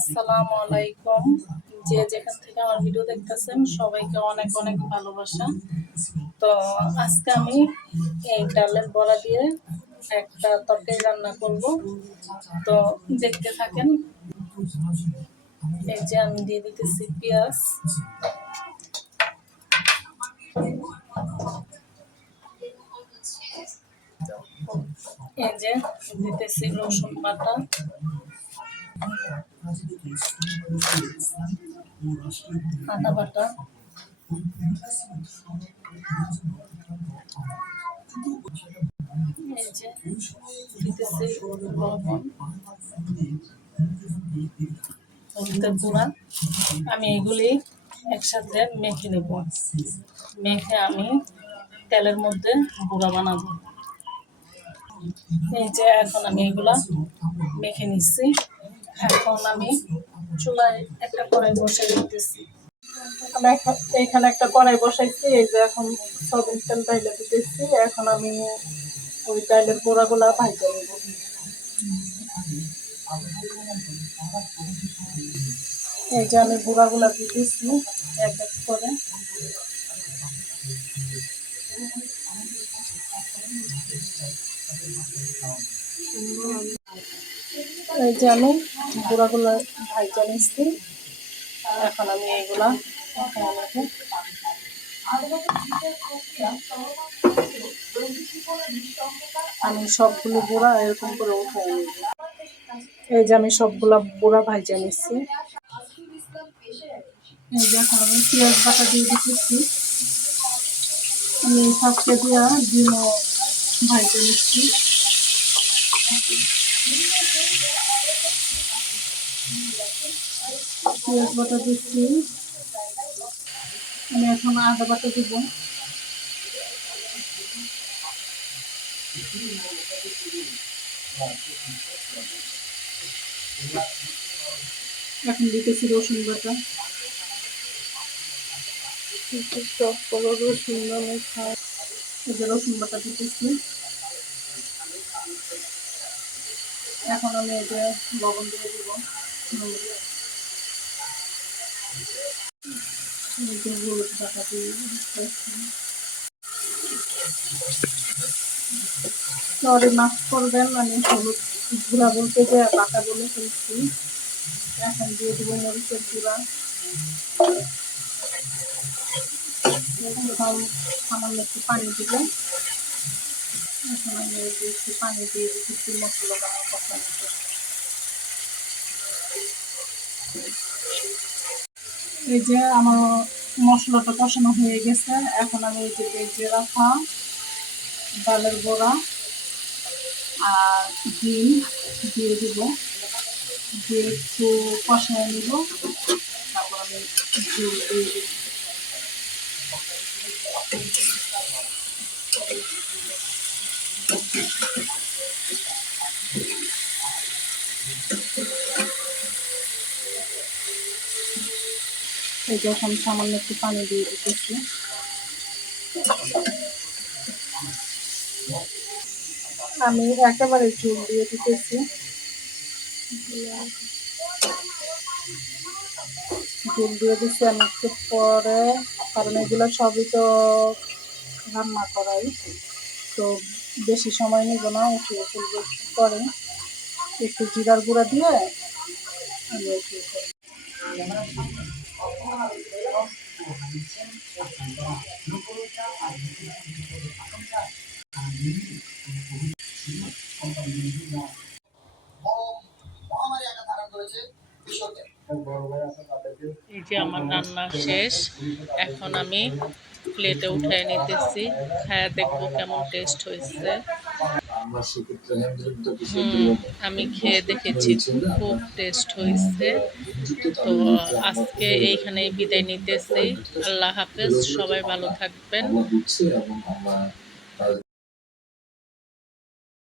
আসসালামু আলাইকুম। যে যেখান থেকে আমার ভিডিও দেখতেছেন সবাইকে অনেক অনেক ভালোবাসা। তো আজকে আমি এই ডালের বড়া দিয়ে একটা তরকারি রান্না করব। তো দেখতে থাকেন। এই যে আমি দিয়ে দিতেছি পেঁয়াজ, এই যে দিতেছি রসুন বাটা, আদা বাটা, এই যে দিতেছি লবণ, হলুদের গুঁড়া। আমি এগুলি একসাথে মেখে নেব। মেখে আমি তেলের মধ্যে গুঁড়া বানাবো। এই যে এখন আমি এগুলা মেখে নিচ্ছি। এখন আমি চুলায় একটা কড়াই বসিয়ে দিতেছি। আমি এখানে একটা কড়াই বসাইছি। এই যে এখন সয়াবিন তেল ডাইলে দিতেছি। এখন আমি ওই ডাইলের গুঁড়াগুলা ভাজতে নেব। এই যে আমি গুঁড়াগুলা দিতেছি এক এক করে। এই যে আমি গুঁড়াগুলা ভাজতে নিচ্ছি। এখন আমি এগুলা আমি সবগুলো গুঁড়া এরকম করে উঠাই নিব। এই যে আমি সবগুলা গুঁড়া ভাজা নিচ্ছি। এই যে এখন আমি পেঁয়াজ বাটা দিয়ে দিতেছি। আমি ফার্স্টে দিয়া ডিমও ভাজা নিচ্ছি। পেঁয়াজ বাটা দিচ্ছি। আমি এখন আদা বাটা দিব। এখন দিতেছি রসুন বাটা। রসুন বাটা দিতেছি। এখন আমি এই যে লবণ দিয়ে দিব। হলুদ বাটা দিয়ে সরি মাফ করবেন, আমি হলুদ গুঁড়া বলতে যে বাটা বলে ফেলছি। এখন দিয়ে দিব মরিচের গুঁড়া। সামান্য একটু পানি দিব। এখন আমি একটু পানি দিয়ে দিচ্ছি মশলা বানানোর কথা মতো। এই যে আমার মশলাটা কষানো হয়ে গেছে। এখন আমি এই যে ভেজে রাখা ডালের বড়া আর ডিম দিয়ে দিব, দিয়ে একটু কষায় নিব। তারপর আমি ঝোল দিয়ে দিব। এই যে এখন সামান্য একটু পানি দিয়ে দিতেছি। আমি একেবারে ঝোল দিয়ে দিতেছি। ঝোল দিয়ে দিচ্ছি আমি একটু পরে, কারণ এগুলো সবই তো রান্না করাই, তো বেশি সময় নিব না, উঠিয়ে ফেলবো পরে। একটু জিরার গুঁড়া দিয়ে আমি উঠিয়ে ফেলবো। এই যে আমার রান্না শেষ। এখন আমি প্লেটে উঠায় নিতেছি, খায়া দেখবো কেমন টেস্ট হয়েছে। আমি খেয়ে দেখেছি, খুব টেস্ট হয়েছে। তো আজকে এইখানেই বিদায় নিতেছি। আল্লাহ হাফেজ, সবাই ভালো থাকবেন।